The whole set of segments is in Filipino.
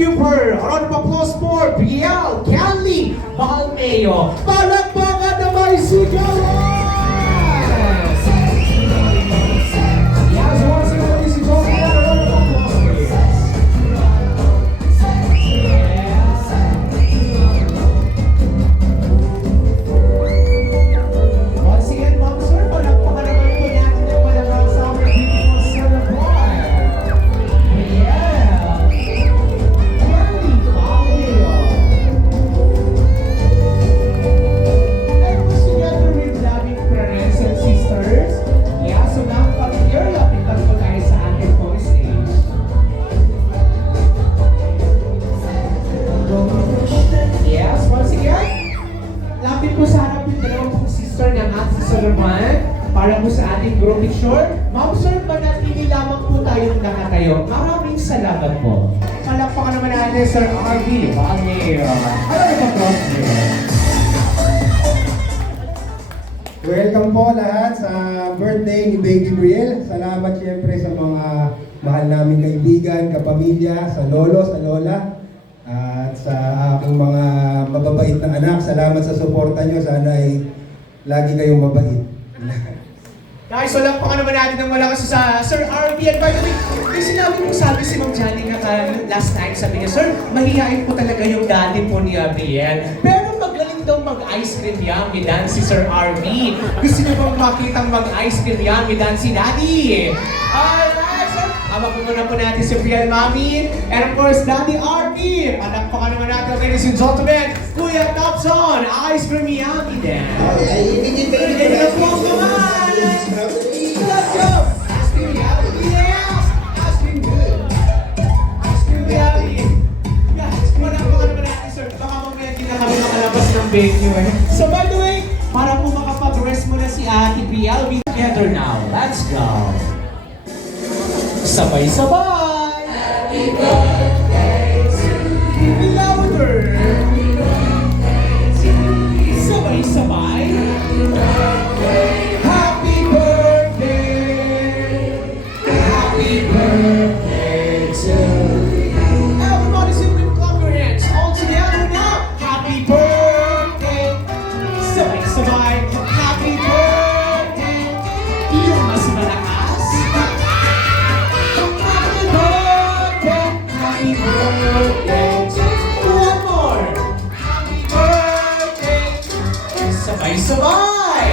give her a round of applause for Brielle Canley Balmeo. Palakpakan naman si Gawas! Yes, once again, ladies and gentlemen, a round of applause, please. Once again, Ma'am Sir, palakpakan naman po natin yung malagang summer beautiful Cerebral. Para po sa ating group picture, Ma'am Sir, manatili lamang po tayong nakatayo. Maraming salamat po. Palakpakan naman natin, Sir RV Balmeo. Ano ba po? Welcome po lahat sa birthday ni Baby Brielle. Salamat siyempre sa mga mahal naming kaibigan, kapamilya, sa lolo, sa lola, at sa aking mga mababait na anak. Salamat sa suporta nyo. Sana ay lagi kayong mabait. Guys, wala pa naman natin ng malakas sa Sir RV. And by the way, yung sinabi mo sabi si Ma'am Johnny last time, sabi niya, Sir, mahihain po talaga yung daddy po ni Brielle. Pero magaling daw mag-ice cream yummy dance si Sir RV. Gusto niyo bang makitang mag-ice cream yummy dance si Daddy? Alright, sir. Hawak po muna po natin si Brielle Mami. And of course, Daddy RV. Palakpakan naman natin, ladies and gentlemen, Kuya Thompson, ice cream yummy dance. Bigyan na po ang kamay. Let's go! Ice cream yummy. Yes! Ice cream good. Ice cream yummy. Guys, palakpakan naman natin, sir. Baka mamaya hindi na kami makalabas ng venue eh. So by the way, para po makapag-rest muna si Ate Brielle, we together now. Let's go! Sabay-sabay! Happy birthday to you! Louder! Happy birthday to you! Sabay-sabay! Happy birthday! Happy birthday to you! Everybody sing with clap your hands all together now! Happy birthday! Sabay-sabay! Happy birthday! Yung mas malakas! Happy birthday to you! One more! Happy birthday! Sabay-sabay!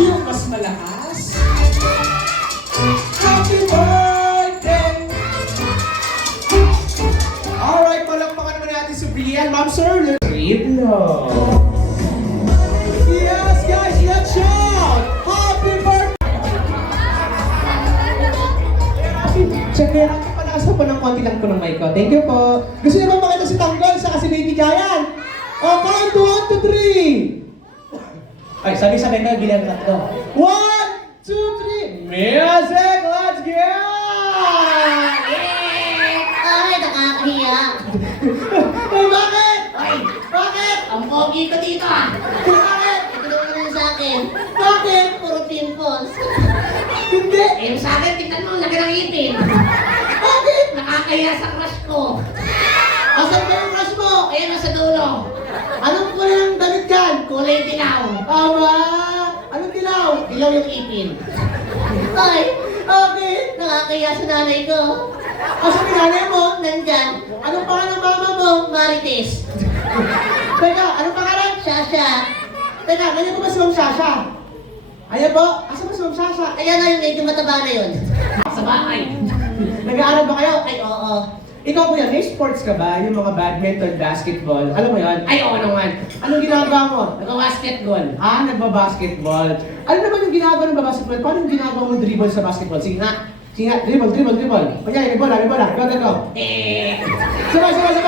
Yung mas malakas! Happy birthday! Alright, palakpakan naman natin si Brielle. Ma'am Sir, Ridlo. Yes, guys, let's shout! Happy birthday! Check nyo lang, palakasan po ng konti lang po ng mic ko. Thank you po. Gusto niyo ba makita si Tanggol sa kasi Baby Giant? O, count to 1, 2, 3! Ay, sabi-sabi kayo, bilang tatlo. 1, 2, 3! Music! Let's go! Ay, nakakahiya. Ay, bakit? Ay, Bakit? ang pogi ko dito ah. Bakit? Ito naman yung sa akin. Bakit? Puro pimples. Hindi! Eh, yung sa akin, tingnan mo, laki ng ipin. Bakit? Nakakahiya sa crush ko. Asan ba yung crush mo? Ayan, nasa dulo. Anong kulay ng damit yan? Kulay dilaw. Tama! Anong dilaw? Dilaw yung ipin. Ay, Bakit? nakakahiya sa nanay ko. Asan yung nanay mo? Nandyan. Anong pangalan ng mama mo? Marites. Teka, anong pangalan? Sasha. Teka, ganyan ko ba si Ma'am Sasha? Ayan po, asa ba si Ma'am Sasha? Ayan na yung medyo mataba na yun. Sa bahay. Nag-aaral ba kayo? Ay, oo. Ikaw po yan, may sports ka ba? Yung mga badminton, basketball, alam mo yan? Ay, oo naman. Anong ginagawa mo? Nag-basketball. Ah, nagbabasketball. Ano naman yung ginagawa ng basketball? Paano yung ginagawa mo dribble sa basketball? Sige nga. Sige nga, dribble. Kunyari, may bola. Go. Sabay. Go.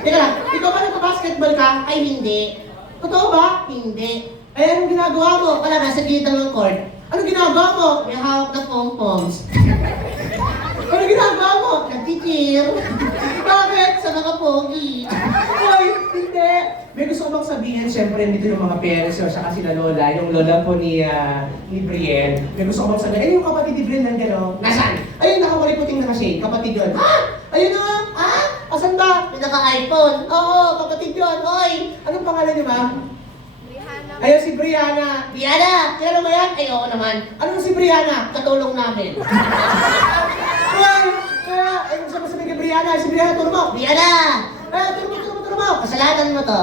Teka lang, ikaw ba nagbabasketball ka? Ay, hindi. Totoo ba? Hindi. Eh, anong ginagawa mo? Wala, nasa gilid lang ng court. Anong ginagawa mo? May hawak na pom-poms. Anong ginagawa mo? Nag-cheer. Bakit? Sa mga pogi. Ay, hindi. May gusto ko bang sabihin, siyempre, dito yung mga parents o saka sila lola, yung lola po ni Brielle. May gusto ko bang sabihin, yung kapatid ni Brielle nandiyan o. Nasaan? Ayun, kapatid yun. Ha? Ayun na! Ha? Asan ba? May naka-iPhone. Oo, kapatid yun. Oy! Anong pangalan niyo, ma'am? Ayun si Brianna. Diana! Kilala mo yan? Ay, oo naman. Anong si Brianna? Katulong namin. Ay, ano sa masabi kay Brianna? Si Brianna, turo mo. Diana! Turo mo. Kasalanan mo to.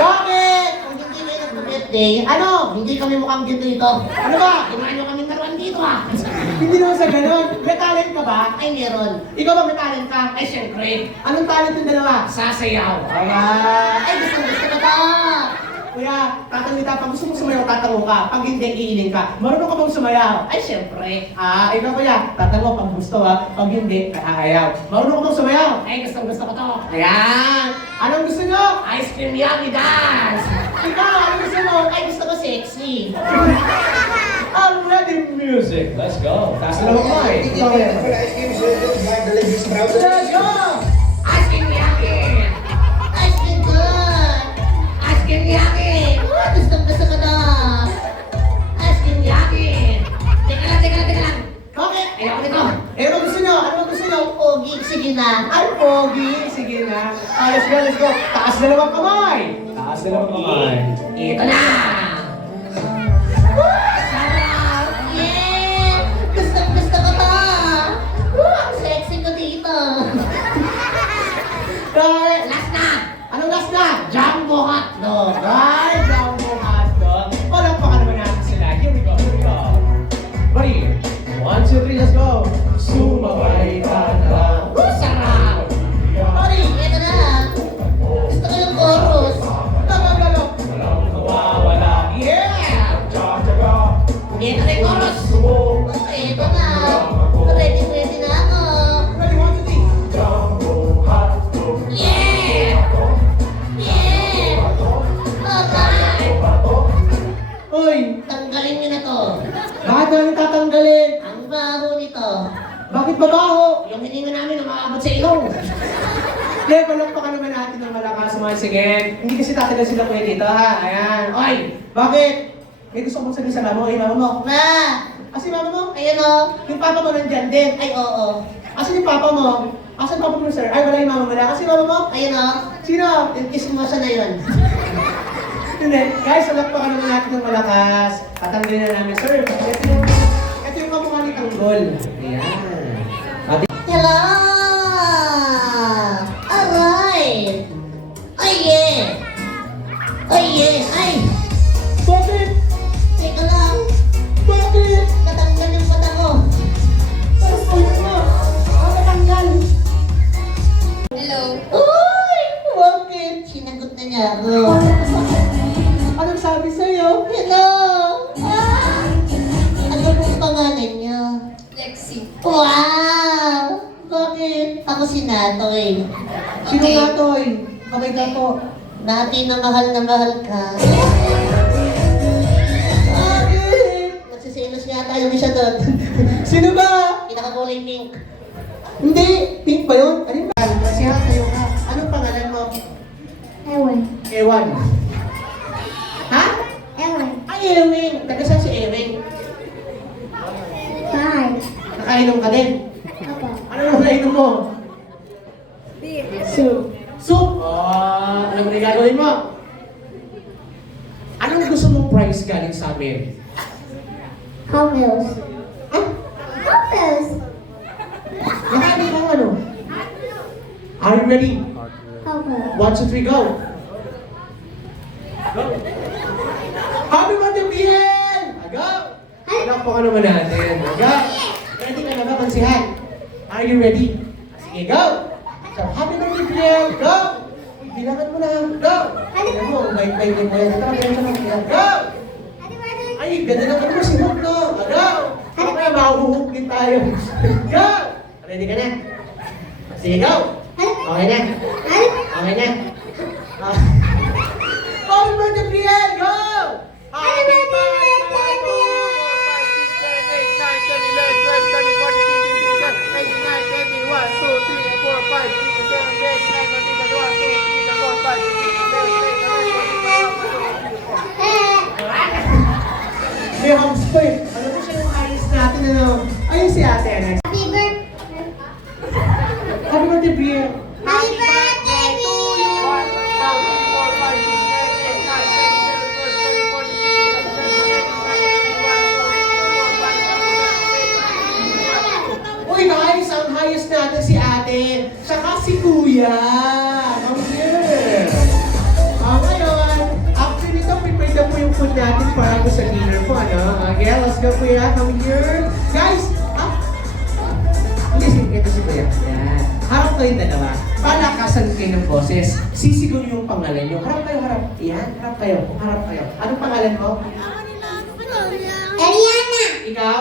Bakit? Kung hindi kayo nagpa-birthday, ano? Hindi kami mukhang dito dito. Ano ba? Inuman nyo kami naroon dito ah. Hindi naman sa ganun. May talent ka ba? Ay, meron. Ikaw ba may talent ka? Ay, syempre. Anong talent yung dalawa? Sasayaw. Alright. Ay, gusto ko to. Kuya, tatanong kita, pag gusto mong sumayaw, tatanong ka. Pag hindi, iiling ka. Marunong ka bang sumayaw? Ay, syempre. Ikaw kuya, tatanong pag gusto ha. Pag hindi, kaayaw. Marunong ka bang sumayaw? Ay, gusto ko to. Ayan! Anong gusto nyo? Ice cream yummy dance. Ikaw, anong gusto mo? Ay, gusto ko sexy. I'm ready music. Let's go. Taas na naman ko eh. Let's go! Ice cream yummy. Ice cream good. Ice cream yummy. Gusto ko to. Ice cream yummy. Teka lang. Bakit? Ayoko nito. Ano gusto nyo? Ano gusto nyo? Pogi, sige na. Ay, pogi. Sige na. Let's go, let's go. Taas na naman kamay. Taas na naman kamay. Ito na. Sarap. Yeah. Gusto ko to. Ang sexy ko dito. Last na. Anong last na? Jumbo hotdog. Ay, jumbo hotdog. Palakpakan naman natin sila. Here we go, here we go. Ready? 1, 2, 3, let's go. Sumabay ka na. Sarap. Sorry, ito na. Gusto ko yung chorus. Galo. Walang nawawala. Yeah! Ito na yung chorus. Ito na. Ready na ako. Ready, 1, 2, 3. Yeah! Yeah! Okay. Uy, Tanggalin niyo na to. bakit namin tatanggalin? Ang baho nito. Bakit babaho? Yung hininga namin umaabot sa ilong. Hindi, palakpakan naman natin ng malakas mga sigit. Hindi kasi tatagal sila kuya dito ha. Ayan. Oy, bakit? May gusto kong sabihin sa mama mo. Ay, mama mo. Ma! Kasi mama mo? Ayan o. Yung papa mo nandyan din. Ay, oo. Asan yung papa mo? Asan papa mo, sir? Ay, wala yung mama mo na. Kasi mama mo? Ayan o. Sino? Yung kismosa na yun. Hindi. Guys, palakpakan naman natin ng malakas. Tatanggalin na namin. Sir, ito yung kamukha ni Tanggol. Ayan. Ate. Hello! Alright! Ay, yeah! Ay, yeah! Ay! Bakit? Teka lang! Bakit? Natanggal yung mata ko! Ano mo? Natanggal. Hello. Uy! Bakit? Sinagot na niya ako. Anong sabi sa'yo? Hello! Ah! Ano pong pangalan niyo? Lexi. Wow! Bakit? Ako si Natoy. Sino nga to eh? Kamay ka po. Nati na mahal ka. Bakit? Magsisilos yata yung isa doon. Sino ba? Pinakakulay pink. Hindi. Pink ba yun? Ano ba? Masihan kayo ka. Anong pangalan mo? Ewan. Ewan. Ha? Ewan. Ay, Ewing. Taga saan si Ewing? Bye. Nakainom ka din. Apa. Ano naman nainom mo? Beer. Soup. Soup? Ano ba gagawin mo? Anong gusto mong prize galing sa amin? Hummus. Ah? Hummus. Nakain mo ano? Are you ready? Hummus. 1, 2, 3, go! Go! Happy birthday, Biel! Go! Anak po ka naman natin. Go! Ready ka na ba, Pansihan? Are you ready? Sige, go! So, happy birthday, Biel! Go! Bilangan mo na. Go! Alam mo, bait-bait mo yan. Tara, ganyan ka lang. Go! Ay, ganda naman mo si Hook, no? Go! Kaya mahuhuk din tayo. Go! Ready ka na? Sige, go! Okay na? Okay na? Happy birthday, Biel! Go! Happy birthday, May house pa eh. Alam mo siya yung ayos natin, ano? Ayun si ate, Alex. Happy birthday. birthday, Brielle. Happy birthday, Uy guys, ang highest natin si ate, saka si kuya. Come here. Ngayon, after nito, prepare na po yung food natin para po sa dinner po, ano? Okay, let's go kuya, come here. Guys, ito si kuya. Yan. Harap kayong dalawa. Palakasan kayo ng boses. Sisigaw niyo yung pangalan niyo. Harap kayo, harap. Yan, harap kayo. Harap kayo. Anong pangalan mo? Eliana. Ikaw?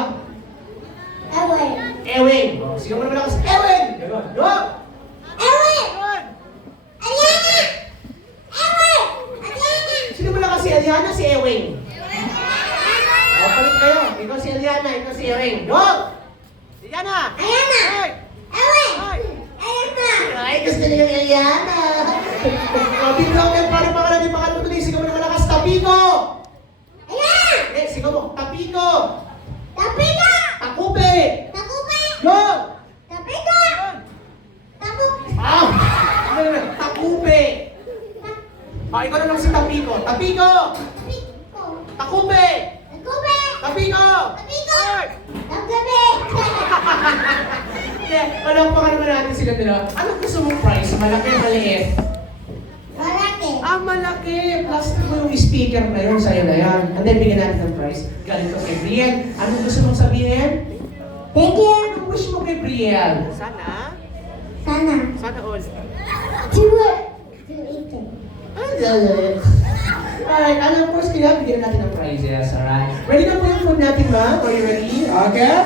Ewen. Ewing. Oh, sigaw mo naman ako sa Ewing. Ganon. Go! Ewen. Eliana. Ewen. Eliana. Sino mo lang si Eliana, si Ewing? Palit kayo. Ikaw si Eliana, ikaw si Ewing. Go! Eliana! Eliana. Hey! Ewen. Hey! Eliana. Ay, gusto niyo yung Eliana. Biglang kayo para pangalan yung pangalan mo tuloy. Sigaw mo naman lakas, Tapiko! Eliana. Eh, sigaw mo, Tapiko! Tapika. Takupe! Takupa. Go! Tapika. Tapuk. Ano naman? Takupe! Ikaw na lang si Tapiko. Tapiko! Tapiko. Takupe! Takupa. Tapiko! Tapiko. Tagabi. Walang pa naman natin sila dalawa. Anong gusto mong price? Malaki, maliit? Malaki. Malaki! Plastic mo yung speaker na yun, sa'yo na yan. And then, bigyan natin ng price. Galing ko kay Brielle. Anong gusto mong sabihin? Thank you. Anong wish mo kay Brielle? Sana? Sana. Sana all. To eat it. Alright, of course, kaya bigyan natin ng prizes, alright? Ready na po yung food natin, ma'am? Are you ready? Okay?